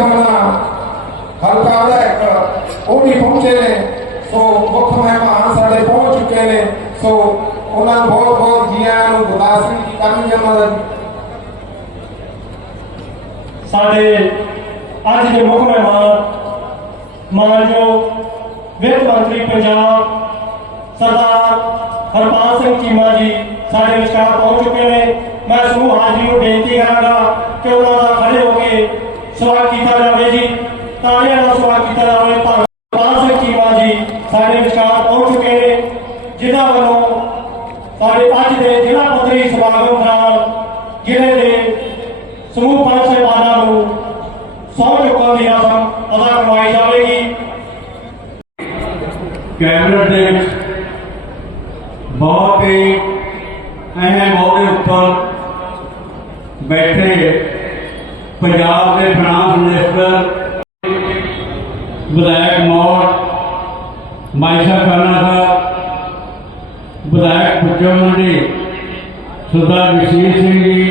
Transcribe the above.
مان جو ونت سردار ہرپال چیما جی سارے پہنچ چکے میں بےنتی کروں گا کہ کھڑے ہو کے سوال کیتا جاوے جی تاریا نہ سوال کیتا جاوے پر پانچ رکھی با جی سارے وچکار پہنچ چکے ہیں جنہ والوں سارے پانچ دے جنہ پتری سباگوں کھنا گرے دے سمو پانچ سے بانا رو سو جکوں دیا سم ادا کروائی جاوے گی کیمرٹ نے بہت ہی اہم عہدے اوپر بیٹھے فائنانس منسٹر بلائک موڑ مائشا کرنا تھا بلائک پکا منتری سردار جگسی